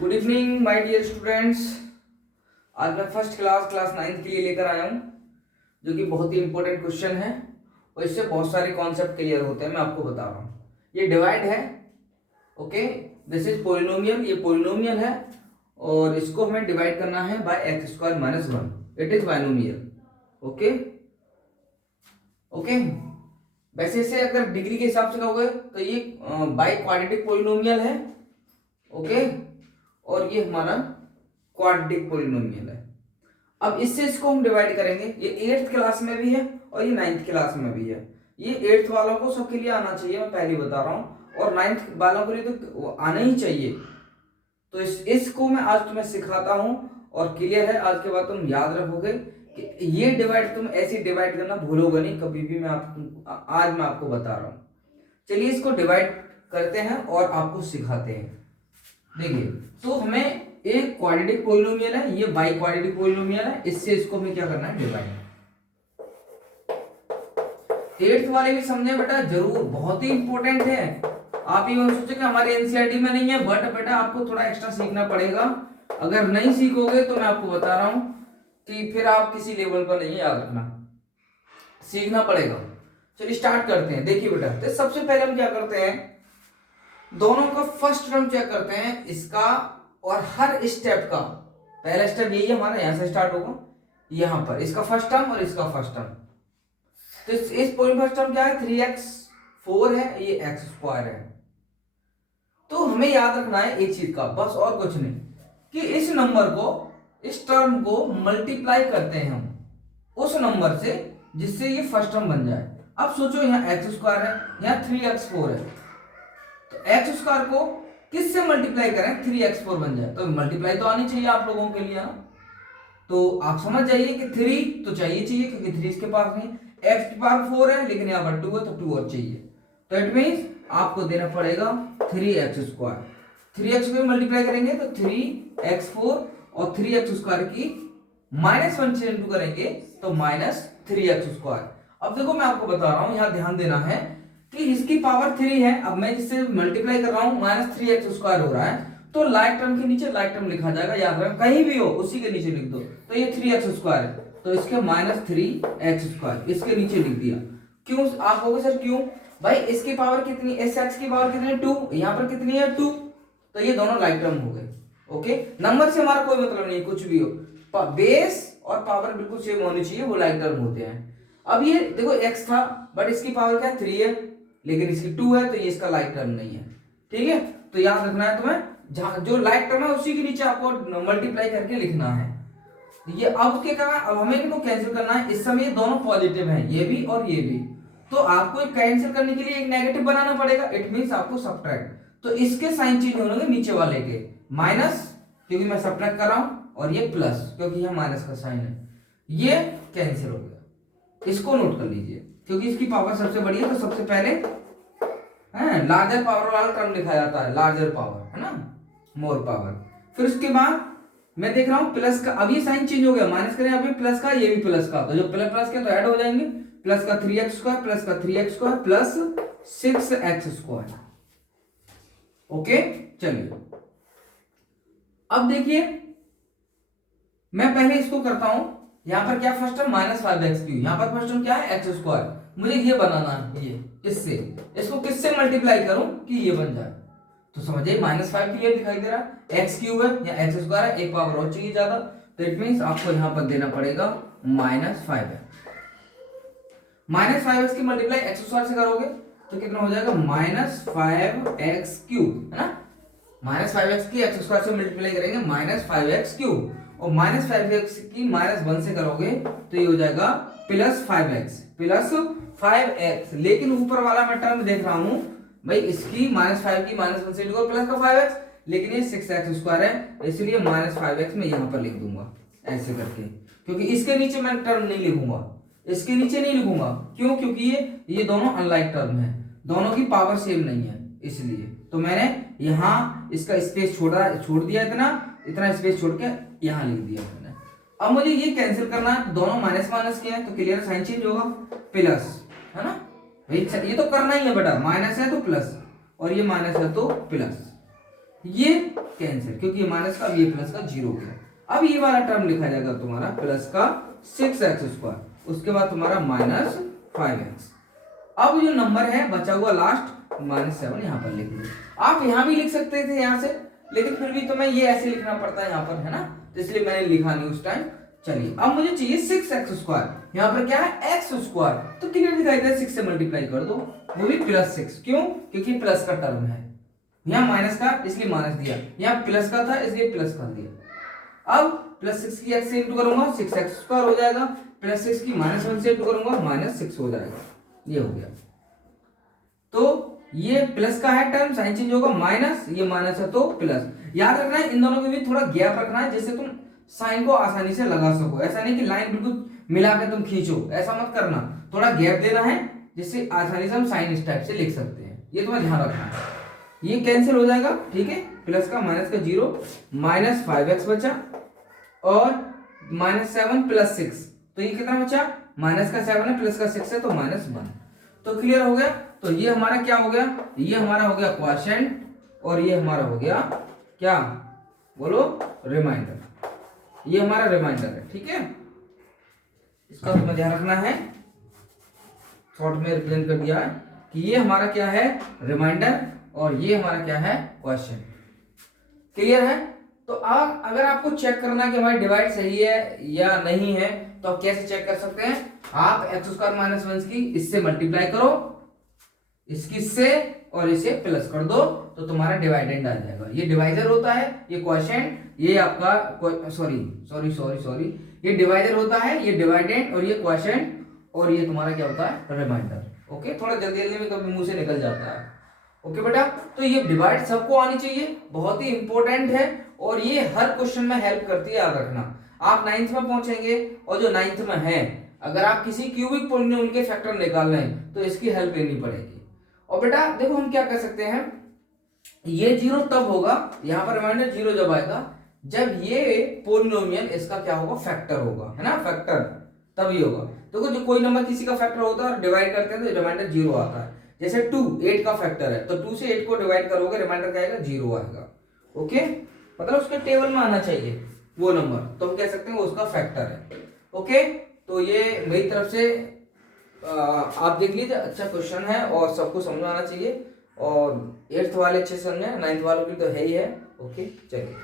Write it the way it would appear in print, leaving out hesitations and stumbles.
Good evening my dear students. आज मैं first class 9th के लिए लेकर आया हूँ, जो कि बहुत ही इंपॉर्टेंट क्वेश्चन है और इससे बहुत सारे कॉन्सेप्ट क्लियर होते हैं। मैं आपको बता रहा हूँ, ये डिवाइड है। ओके, दिस इज पोलिनोमियल, ये पोलिनोमियल है और इसको हमें डिवाइड करना है by X square minus 1। It is binomial. Okay okay, वैसे इसे अगर डिग्री के हिसाब से कहोगे तो ये बाई क्वाड्रेटिक पोलिनोमियल है। ओके, और ये हमारा क्वाड्रेटिक पोलिनोमियल है। अब इससे इसको हम डिवाइड करेंगे। ये 8th क्लास में भी है और ये 9th क्लास में भी है। ये 8th वालों को सबके लिए आना चाहिए, मैं पहले बता रहा हूँ, और 9th वालों के लिए तो आना ही चाहिए। तो इसको मैं आज तुम्हें सिखाता हूँ और क्लियर है, आज के बाद तुम याद रखोगे कि ये डिवाइड तुम ऐसे डिवाइड करना भूलोगे नहीं कभी भी। आज मैं आपको बता रहा हूँ। चलिए इसको डिवाइड करते हैं और आपको सिखाते हैं। देखिए, तो हमें एक क्वाड्रेटिक पोलिनोमियल है, ये बाई क्वाड्रेटिक पोलिनोमियल है, इससे इसको हमें क्या करना है, डिवाइड। 8th वाले भी समझे बेटा, जरूर, बहुत ही इंपॉर्टेंट है। आप ये सोचे कि हमारे एनसीईआरटी में नहीं है, बट बेटा आपको थोड़ा एक्स्ट्रा सीखना पड़ेगा। अगर नहीं सीखोगे तो मैं आपको बता रहा हूं कि फिर आप किसी लेवल पर नहीं, याद रखना, सीखना पड़ेगा। चलिए स्टार्ट करते हैं। देखिए बेटा, तो सबसे पहले हम क्या करते हैं, दोनों का फर्स्ट टर्म चेक करते हैं इसका, और हर स्टेप का पहला स्टेप यही है हमारा, यहां से स्टार्ट होगा, यहां पर इसका फर्स्ट टर्म और इसका फर्स्ट टर्म। तो इस पॉइंट फर्स्ट टर्म क्या है, 3x4 है, ये x स्क्वायर है। तो हमें याद रखना है एक चीज का, बस और कुछ नहीं, कि इस नंबर को, इस टर्म को मल्टीप्लाई करते हैं हम उस नंबर से जिससे ये फर्स्ट टर्म बन जाए। अब सोचो, यहाँ x स्क्वायर है, यहाँ 3x4 है, तो x स्क्वायर को किससे मल्टीप्लाई करें, 3x4 बन जाए। तो मल्टीप्लाई तो आनी चाहिए आप लोगों के लिए ना। तो आप समझ जाइए कि 3 तो चाहिए क्योंकि 3 इसके पास नहीं, x की पावर 4 है लेकिन यहाँ पर 2 है, तो 2 और चाहिए। तो इट मीन्स आपको देना पड़ेगा 3x स्क्वायर। 3x को मल्टीप्लाई करेंगे तो 3x4 और 3x स्क्वायर की -1 से इंटू करेंगे तो -3x स्क्वायर। अब देखो, मैं आपको बता रहा हूं, यहां ध्यान देना है कि इसकी पावर 3 है। अब मैं जिससे मल्टीप्लाई कर रहा हूं -3x स्क्वायर हो रहा है, तो लाइक टर्म के नीचे लाइक टर्म लिखा जाएगा, याद रखना, कहीं भी हो उसी के नीचे लिख दो। तो ये 3x स्क्वायर है, तो इसके -3x स्क्वायर इसके नीचे लिख दिया। क्यों आप कहोगे सर क्यों भाई, इसकी पावर कितनी, इस x की पावर कितनी है, 2, यहां पर कितनी है, 2, तो ये दोनों लाइक टर्म हो गए। ओके, नंबर से हमारा कोई मतलब नहीं, कुछ भी हो, बेस और पावर बिल्कुल सेम होनी चाहिए, वो लाइक टर्म होते हैं। अब ये देखो, x था बट इसकी पावर क्या 3 है, लेकिन इसकी 2 है, तो ये इसका लाइक टर्म नहीं है। ठीक है, तो याद रखना है तुम्हें, जहां जो लाइक टर्म है उसी के नीचे आपको मल्टीप्लाई करके लिखना है। ये अब क्या करना, अब हमें इनको कैंसिल करना है। इस समय ये दोनों पॉजिटिव हैं, ये भी और ये भी, तो आपको कैंसिल करने के लिए एक नेगेटिव बनाना पड़ेगा। इट मींस आपको सब्ट्रैक्ट, तो इसके साइन चेंज होंगे नीचे वाले के, माइनस क्योंकि मैं सब्ट्रैक्ट कर रहा हूं, और ये प्लस क्योंकि यहां माइनस का साइन है, ये कैंसिल हो गया। इसको नोट कर लीजिए, क्योंकि इसकी पावर सबसे बड़ी है, तो सबसे पहले लार्जर पावर वाला टर्म लिखा जाता है, लार्जर पावर है ना, मोर पावर। फिर उसके बाद मैं देख रहा हूं प्लस का, अब ये साइन चेंज हो गया, माइनस करें अभी प्लस का, ये भी प्लस का, तो जो प्लस प्लस के तो ऐड हो जाएंगे, प्लस का 3x स्क्वायर प्लस का 3x square plus 6x square. Okay, चलिए अब देखिए, मैं पहले इसको करता हूं। यहां पर क्या फर्स्ट टर्म -5x3, यहां पर फर्स्ट टर्म क्या है, x स्क्वायर। मुझे ये बनाना है, ये इससे, इसको किससे मल्टीप्लाई करूं कि ये बन जाए, तो समझिए -5 क्लियर दिखाई दे रहा है, x क्यूब है या x स्क्वायर है, एक पावर और चाहिए ज्यादा, तो इट मींस आपको यहां पर देना पड़ेगा -5x। -5x की मल्टीप्लाई x स्क्वायर से करोगे तो कितना हो जाएगा, -5x क्यूब, है ना। -5x की x स्क्वायर से मल्टीप्लाई करेंगे -5x क्यूब, और -5x की -1 से करोगे तो ये हो जाएगा +5x, लेकिन ऊपर वाला मैं टर्म देख रहा हूं भाई, इसकी -5 की -1 से इंटू प्लस का 5x, लेकिन ये 6x स्क्वायर है, इसलिए -5x में यहां पर लिख दूंगा ऐसे करके, क्योंकि इसके नीचे मैं टर्म नहीं लिखूंगा, इसके नीचे नहीं लिखूंगा। क्यों, क्योंकि ये दोनों अनलाइक टर्म है, दोनों की पावर सेम नहीं है, इसलिए तो मैंने यहां इसका स्पेस छोड़ दिया, इतना स्पेस छोड़ के यहां लिख दिया मैंने। अब मुझे ये कैंसिल करना है, दोनों माइनस माइनस के हैं, तो क्लियर साइन चेंज होगा, प्लस, है ना भाई, ये तो करना ही है बेटा, माइनस है तो प्लस और ये माइनस है तो प्लस। ये कैंसिल, क्योंकि ये माइनस का, ये प्लस का 0 हो गया। अब ये वाला टर्म लिखा जाएगा तुम्हारा प्लस का 6x², उसके बाद तुम्हारा माइनस 5x। अब जो नंबर है बचा हुआ लास्ट -7 यहाँ पर लिख लो। आप यहाँ भी लिख सकते थे यहाँ से, लेकिन फिर भी तुम्हें ये ऐसे लिखना पड़ता है यहाँ पर, है ना, तो इसलिए मैंने लिखा नहीं उस टाइम। चलिए अब मुझे चाहिए 6x², यहाँ पर क्या है x², तो क्लियर दिखाई दे 6 से मल्टीप्लाई कर दो, वो भी +6। क्यों? क्योंकि प्लस का टर्म है, यहाँ माइनस का इसलिए माइनस दिया, यहाँ प्लस का था इसलिए प्लस कर दिया। अब +6 की x से इंटू करूंगा 6x² हो जाएगा, +6 की -1 से इंटू करूंगा -6 हो जाएगा, ये हो गया। तो ये प्लस का है टर्म, साइन चेंज होगा, माइनस, ये माइनस है तो प्लस। याद रखना है इन दोनों के बीच थोड़ा गैप रखना है, जिससे तुम साइन को आसानी से लगा सको। ऐसा नहीं कि लाइन बिल्कुल मिला के तुम खींचो, ऐसा मत करना, थोड़ा गैप देना है, जिससे आसानी से हम साइन इस टाइप से लिख सकते हैं, ये तुम्हें ध्यान रखना है। ये कैंसिल हो जाएगा, ठीक है, प्लस का माइनस का 0, -5x बचा और -7 + 6, तो ये कितना बचा, माइनस का 7 है प्लस का 6 है तो -1। तो क्लियर हो गया। तो ये हमारा क्या हो गया, ये हमारा हो गया क्वोशिएंट और ये हमारा हो गया क्या, बोलो, रिमाइंडर। ये हमारा रिमाइंडर है, ठीक है, इसका तुम्हें ध्यान रखना है। शॉर्ट में रिप्रेजेंट कर दिया है कि ये हमारा क्या है, रिमाइंडर, और ये हमारा क्या है, क्वोशिएंट। क्लियर है। तो आप अगर आपको चेक करना है कि हमारी डिवाइड सही है या नहीं है, तो आप कैसे चेक कर सकते हैं, आप x² - 1 की इससे मल्टीप्लाई करो, इसकी से, और इसे प्लस कर दो, तो तुम्हारा डिवाइडेंड आ जाएगा। ये डिवाइजर होता है, ये क्वोशिएंट, ये आपका सॉरी ये डिवाइजर होता है, ये डिवाइडेंड, और ये क्वोशिएंट, और ये तुम्हारा क्या होता है, रिमाइंडर। ओके, थोड़ा जल्दी जल्दी में कभी मुंह से निकल जाता है। ओके बेटा, तो ये डिवाइड सबको आनी चाहिए, बहुत ही इंपॉर्टेंट है, और ये हर क्वेश्चन में हेल्प करती है, याद रखना। आप 9th में पहुंचेंगे और जो 9th में है, अगर आप किसी क्यूबिक पॉलिनोमियल के फैक्टर निकाल रहे हैं तो इसकी हेल्प लेनी पड़ेगी। और बेटा देखो हम क्या कर सकते हैं, ये 0 तब होगा, यहाँ पर रिमाइंडर 0 जब आएगा जब ये पॉलिनोमियल इसका क्या होगा, फैक्टर होगा, है ना, फैक्टर तभी होगा। देखो जो कोई नंबर किसी का फैक्टर होता है और डिवाइड करते हैं तो रिमाइंडर 0 आता है। जैसे 2 8 का फैक्टर है, तो 2 से 8 को डिवाइड करोगे, रिमाइंडर क्या आएगा, 0 आएगा। ओके, मतलब उसके टेबल में आना चाहिए वो नंबर, तो हम कह सकते हैं वो उसका फैक्टर है। ओके, तो ये मेरी तरफ से आप देख लीजिए, अच्छा क्वेश्चन है और सबको समझ में आना चाहिए, और 8th वाले अच्छे समझे, 9th वालों की तो है ही है। ओके, चलिए।